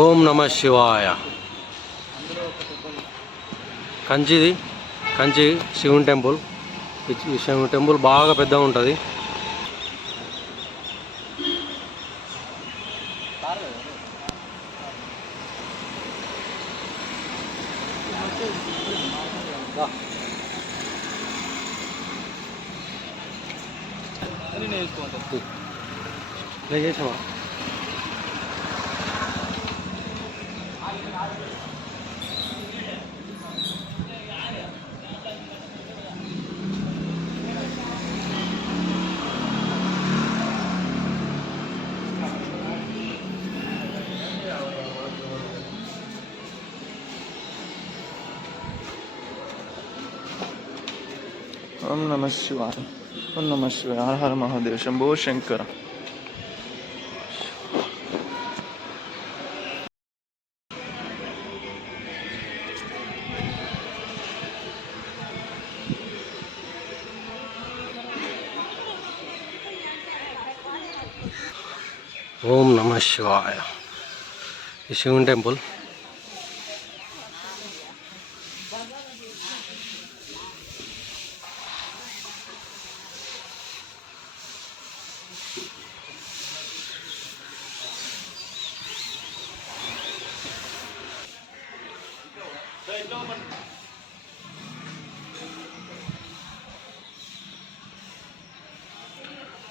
ఓం నమ శివాయ. కంచి శివుని టెంపుల్. ఈ శివుని టెంపుల్ బాగా పెద్దగా ఉంటుంది. చేసామా ఓం నమ శివాయ. ఓం నమ శివాయ. హర హర మహాదేవ్. శంభో శంకర. ఓం నమ శివాయ. ఈ శివుని టెంపుల్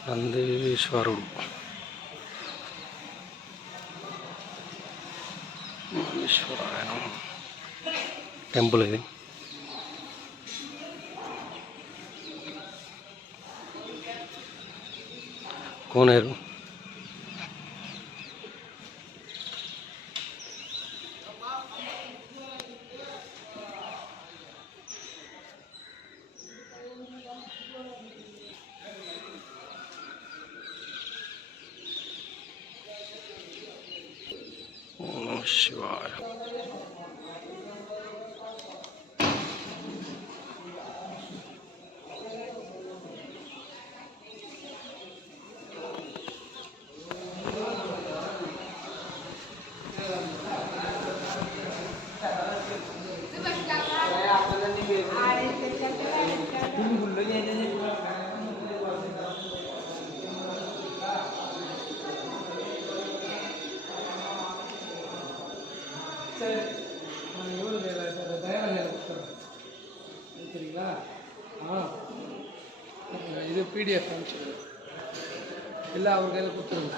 నందీశ్వరుడు టెంపుల్ ఇది. కోనేరు. శివాయ. ಇದು PDF ಎಲ್ಲ ಅವ್ರಿಗೆಲ್ಲ ಕೊಡ್ತಾರೆ.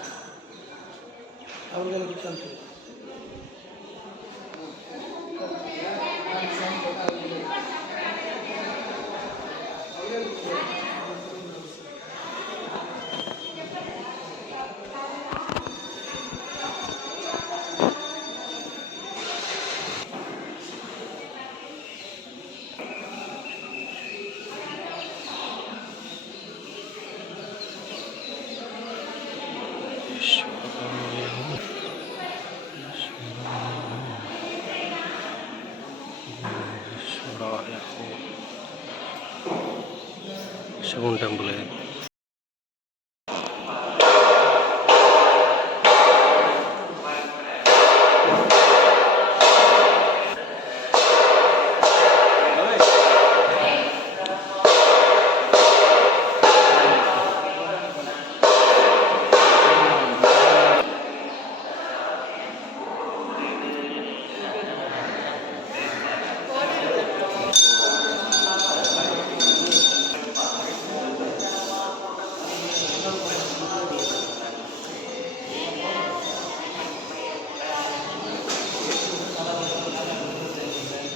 శివుని టెంపుల్ ఇది.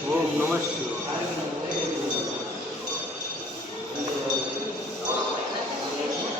ఓం నమ శివాయ.